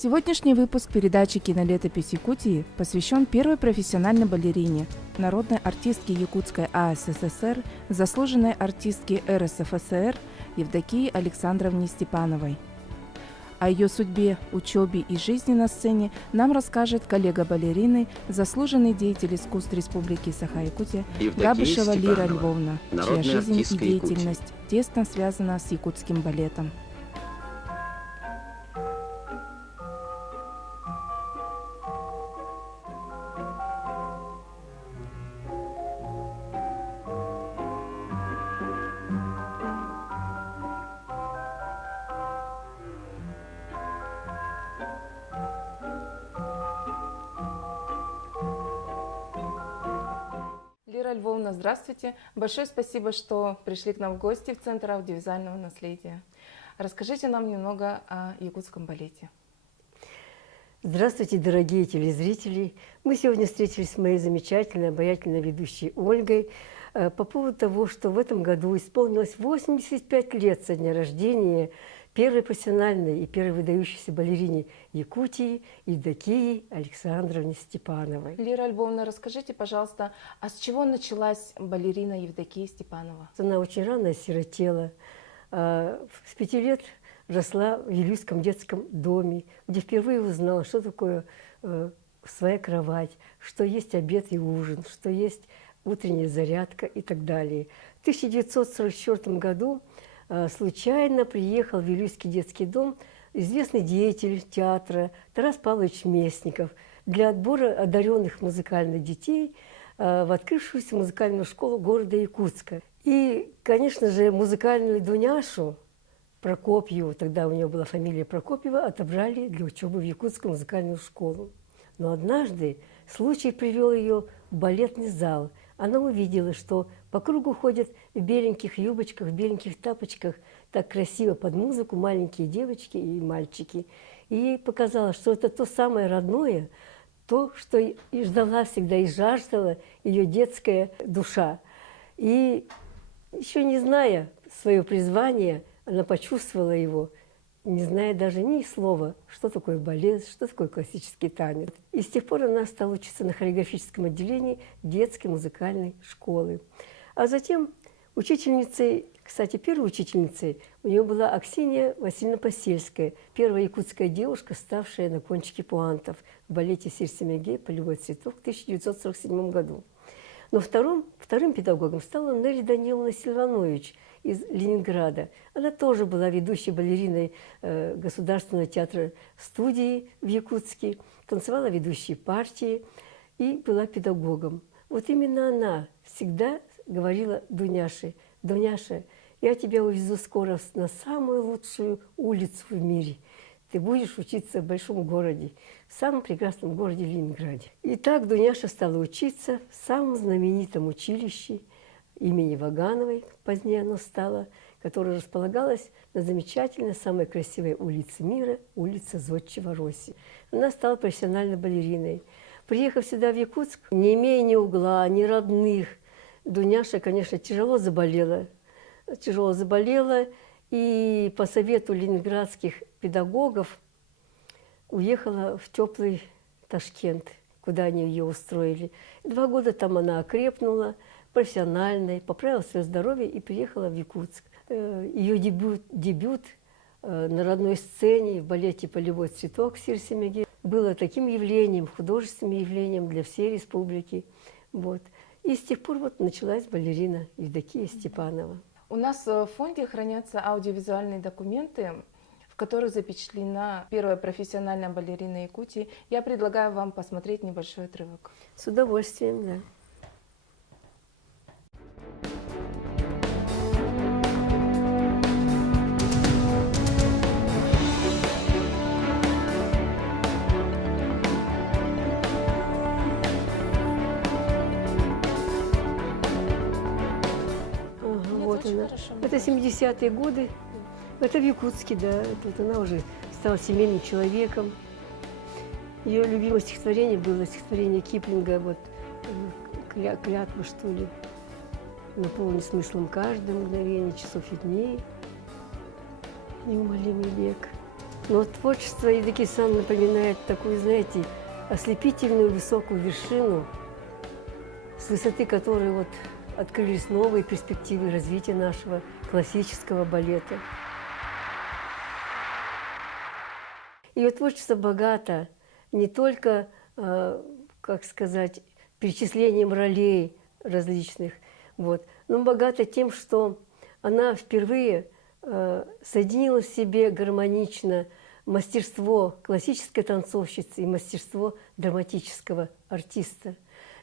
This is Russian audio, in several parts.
Сегодняшний выпуск передачи «Кинолетопись Якутии» посвящен первой профессиональной балерине, народной артистке Якутской АССР, заслуженной артистке РСФСР Евдокии Александровне Степановой. О ее судьбе, учебе и жизни на сцене нам расскажет коллега балерины, заслуженный деятель искусств Республики Саха-Якутия Габышева Лира Львовна, чья жизнь и деятельность тесно связана с якутским балетом. Лира Львовна, здравствуйте. Большое спасибо, что пришли к нам в гости в Центр аудиовизуального наследия. Расскажите нам немного о якутском балете. Здравствуйте, дорогие телезрители. Мы сегодня встретились с моей замечательной, обаятельной ведущей Ольгой по поводу того, что в этом году исполнилось 85 лет со дня рождения первой профессиональной и первой выдающейся балерине Якутии Евдокии Александровне Степановой. Лира Львовна, расскажите, пожалуйста, а с чего началась балерина Евдокия Степанова? Она очень рано осиротела. С 5 лет росла в Вилюйском детском доме, где впервые узнала, что такое своя кровать, что есть обед и ужин, что есть утренняя зарядка и так далее. В 1944 году случайно приехал в Вилюйский детский дом известный деятель театра Тарас Павлович Местников для отбора одаренных музыкальных детей в открывшуюся музыкальную школу города Якутска. И, конечно же, музыкальную Дуняшу Прокопьеву, тогда у нее была фамилия Прокопьева, отобрали для учебы в Якутскую музыкальную школу. Но однажды случай привел ее в балетный зал. Она увидела, что по кругу ходят в беленьких юбочках, в беленьких тапочках, так красиво под музыку маленькие девочки и мальчики. И ей показалось, что это то самое родное, то, что и ждала всегда, и жаждала ее детская душа. И еще не зная свое призвание, она почувствовала его, не зная даже ни слова, что такое балет, что такое классический танец. И с тех пор она стала учиться на хореографическом отделении детской музыкальной школы. А затем учительницей, кстати, первой учительницей у нее была Аксинья Васильевна Посельская, первая якутская девушка, ставшая на кончике пуантов в балете «Сирсемегей. Полевой цветок» в 1947 году. Но вторым педагогом стала Нелли Даниловна Сильванович из Ленинграда. Она тоже была ведущей балериной Государственного театра студии в Якутске, танцевала ведущие партии и была педагогом. Вот именно она всегда говорила Дуняше: «Дуняша, я тебя увезу скоро на самую лучшую улицу в мире. Ты будешь учиться в большом городе, в самом прекрасном городе Ленинграде». И так Дуняша стала учиться в самом знаменитом училище имени Вагановой, позднее оно стало, которое располагалось на замечательной, самой красивой улице мира, улице Зодчего Росси. Она стала профессиональной балериной. Приехав сюда, в Якутск, не имея ни угла, ни родных, Дуняша, конечно, тяжело заболела, и по совету ленинградских педагогов уехала в теплый Ташкент, куда они ее устроили. 2 года там она окрепнула, профессиональной, поправила свое здоровье и приехала в Якутск. Ее дебют на родной сцене в балете «Полевой цветок» в Сирсемеге было таким явлением, художественным явлением для всей республики. Вот. И с тех пор вот началась балерина Евдокия Степанова. У нас в фонде хранятся аудиовизуальные документы, в которых запечатлена первая профессиональная балерина Якутии. Я предлагаю вам посмотреть небольшой отрывок. С удовольствием, да. Вот она. Это 70-е годы. Это в Якутске, да. Тут она уже стала семейным человеком. Ее любимое стихотворение было стихотворение Киплинга, вот «Клятва», что ли. Наполни смыслом каждое мгновение часов и дней. Неумолимый век. Но творчество Евдокии напоминает такую, знаете, ослепительную высокую вершину, с высоты которой вот открылись новые перспективы развития нашего классического балета. Ее творчество богато не только, как сказать, перечислением ролей различных, вот, но богато тем, что она впервые соединила в себе гармонично мастерство классической танцовщицы и мастерство драматического артиста.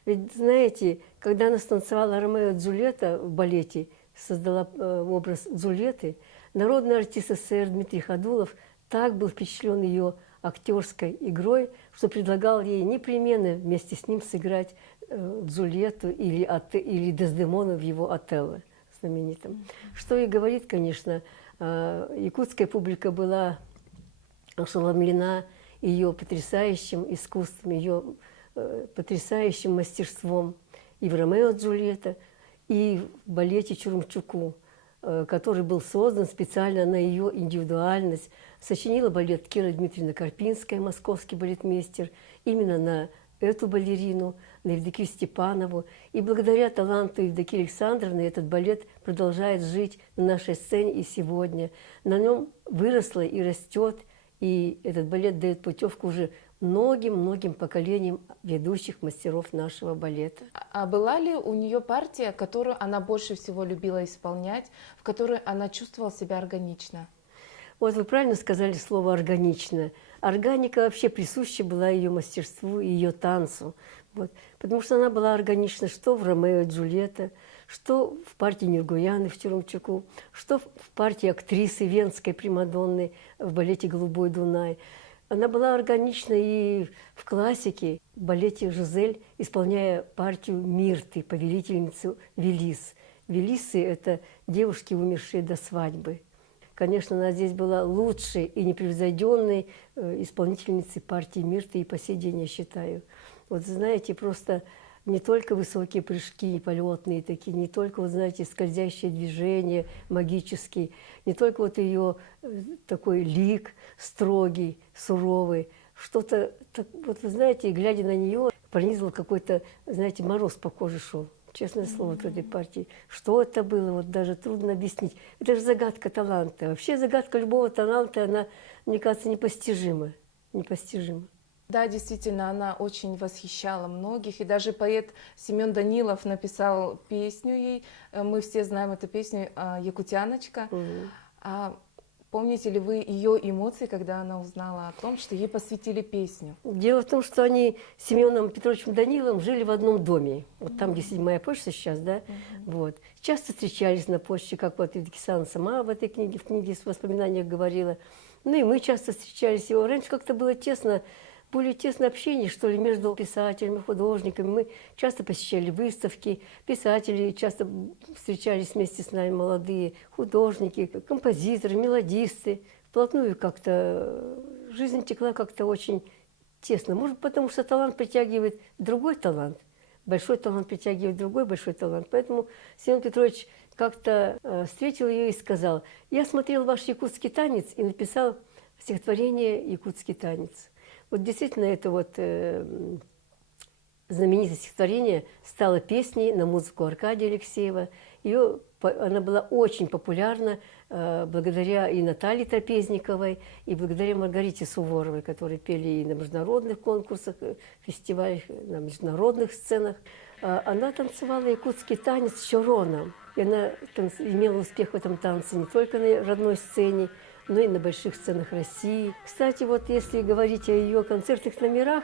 Ведь, знаете, когда она станцевала Ромео и Джульетта в балете, создала образ Джульетты, народный артист СССР Дмитрий Ходулов так был впечатлен ее актерской игрой, что предлагал ей непременно вместе с ним сыграть Джульетту или Дездемону в его Отелло знаменитом. Что и говорит, конечно, якутская публика была ошеломлена ее потрясающим искусством, ее потрясающим мастерством и в «Ромео и Джульетта», и в балете «Чурумчуку», который был создан специально на ее индивидуальность. Сочинила балет Кира Дмитриевна Карпинская, московский балетмейстер, именно на эту балерину, на Евдокию Степанову. И благодаря таланту Евдокии Александровны этот балет продолжает жить на нашей сцене и сегодня. На нем выросло и растет, и этот балет дает путевку уже многим-многим поколениям ведущих мастеров нашего балета. А была ли у нее партия, которую она больше всего любила исполнять, в которой она чувствовала себя органично? Вот вы правильно сказали слово «органично». Органика вообще присуща была ее мастерству и ее танцу. Вот. Потому что она была органична что в «Ромео и Джульетта», что в партии Нюргуяны в Чурумчуку, что в партии актрисы венской примадонны в балете «Голубой Дунай». Она была органична и в классике, в балете «Жизель», исполняя партию Мирты, повелительницу Велис. Велисы – это девушки, умершие до свадьбы. Конечно, она здесь была лучшей и непревзойденной исполнительницей партии Мирты, и по сей день я считаю. Вот знаете, просто не только высокие прыжки, полетные такие, не только, вот знаете, скользящие движения магические, не только вот ее такой лик строгий, суровый, что-то, вот вы знаете, глядя на нее, пронизывал какой-то, знаете, мороз по коже шел. Честное слово, от этой партии. Что это было, вот даже трудно объяснить. Это же загадка таланта. Вообще загадка любого таланта, она, мне кажется, непостижима. Непостижима. Да, действительно, она очень восхищала многих. И даже поэт Семен Данилов написал песню ей. Мы все знаем эту песню «Якутяночка». Помните ли вы ее эмоции, когда она узнала о том, что ей посвятили песню? Дело в том, что они с Семеном Петровичем Даниловым жили в одном доме. Вот там, где 7-я почта сейчас, да? Вот. Часто встречались на почте, как вот Евдокия сама в этой книге, в книге с воспоминаниях говорила. Ну и мы часто встречались. Его раньше как-то было тесно, более тесное общение, что ли, между писателями, художниками. Мы часто посещали выставки, писатели часто встречались вместе с нами, молодые художники, композиторы, мелодисты. Вплотную как-то жизнь текла как-то очень тесно. Может, потому что талант притягивает другой талант, большой талант притягивает другой большой талант. Поэтому Семен Петрович как-то встретил ее и сказал: «Я смотрел ваш якутский танец» и написал стихотворение «Якутский танец». Вот действительно, это вот знаменитое стихотворение стало песней на музыку Аркадия Алексеева. Она была очень популярна благодаря и Наталье Трапезниковой, и благодаря Маргарите Суворовой, которые пели и на международных конкурсах, фестивалях, на международных сценах. Она танцевала якутский танец чорона. И она имела успех в этом танце не только на родной сцене, но и на больших сценах России. Кстати, вот если говорить о ее концертных номерах,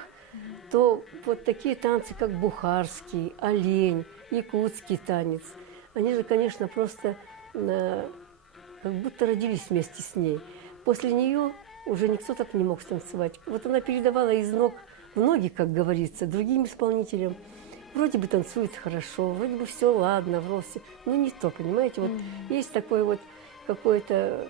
то вот такие танцы, как бухарский, олень, якутский танец, они же, конечно, просто как будто родились вместе с ней. После нее уже никто так не мог станцевать. Вот она передавала из ног в ноги, как говорится, другим исполнителям. Вроде бы танцует хорошо, вроде бы все ладно, но не то, понимаете? Вот есть такое вот какое-то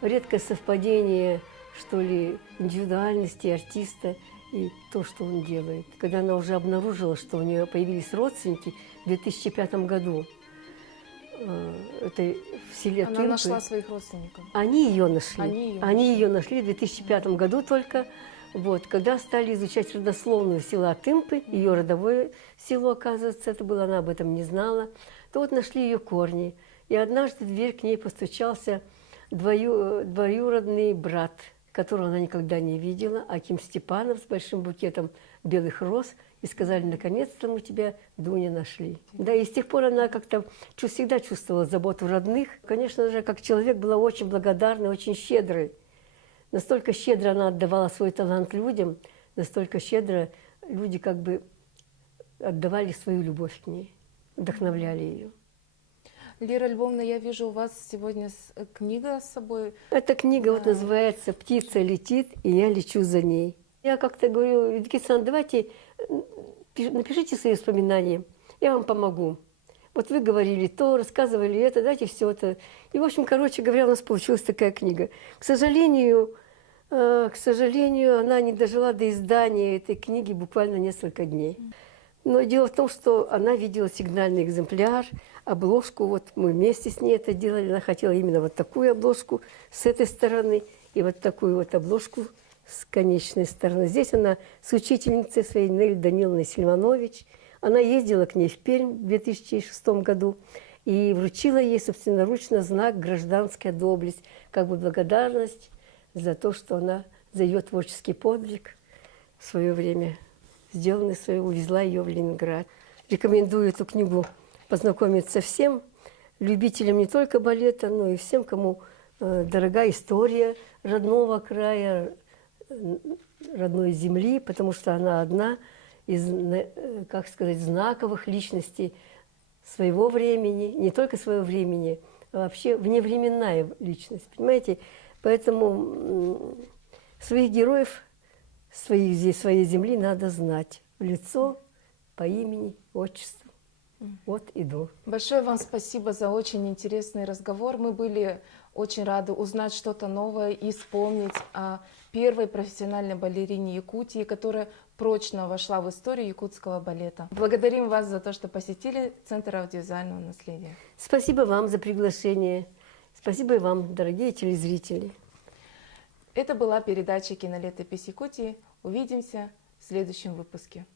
редкое совпадение, что ли, индивидуальности артиста и то, что он делает. Когда она уже обнаружила, что у нее появились родственники в 2005 году, этой в селе Она Тымпы. нашла своих родственников. Они ее нашли. Они её Они ее нашли в 2005 году только. Вот, когда стали изучать родословную села Тымпы, ее родовое село, оказывается, это было, она об этом не знала, то вот нашли ее корни. И однажды в дверь к ней постучался двоюродный брат, которого она никогда не видела, Аким Степанов с большим букетом белых роз, и сказали: наконец-то мы тебя, Дуня, нашли. Да, и с тех пор она как-то всегда чувствовала заботу родных. Конечно же, как человек была очень благодарной, очень щедрой. Настолько щедро она отдавала свой талант людям, настолько щедро люди как бы отдавали свою любовь к ней, вдохновляли ее. Лера Львовна, я вижу, у вас сегодня книга с собой. Эта книга вот называется «Птица летит, и я лечу за ней». Я как-то говорю: Евгений Александрович, давайте напишите свои воспоминания, я вам помогу. Вот вы говорили то, рассказывали это, давайте все это. И, в общем, короче говоря, у нас получилась такая книга. К сожалению, она не дожила до издания этой книги буквально несколько дней. Но дело в том, что она видела сигнальный экземпляр, обложку, вот мы вместе с ней это делали, она хотела именно вот такую обложку с этой стороны и вот такую вот обложку с конечной стороны. Здесь она с учительницей своей Нелли Даниловной Сильманович. Она ездила к ней в Пермь в 2006 году и вручила ей собственноручно знак «Гражданская доблесть», как бы благодарность за то, что она, за ее творческий подвиг в свое время сделанный свое, увезла ее в Ленинград. Рекомендую эту книгу познакомиться всем любителям не только балета, но и всем, кому дорога история родного края, родной земли, потому что она одна из, как сказать, знаковых личностей своего времени, не только своего времени, а вообще вневременная личность, понимаете? Поэтому своих героев своей земли надо знать в лицо, по имени, отчеству. Вот и до. Большое вам спасибо за очень интересный разговор. Мы были очень рады узнать что-то новое и вспомнить о первой профессиональной балерине Якутии, которая прочно вошла в историю якутского балета. Благодарим вас за то, что посетили Центр аудиовизуального наследия. Спасибо вам за приглашение. Спасибо и вам, дорогие телезрители. Это была передача «Кинолетопись Якутии». Увидимся в следующем выпуске.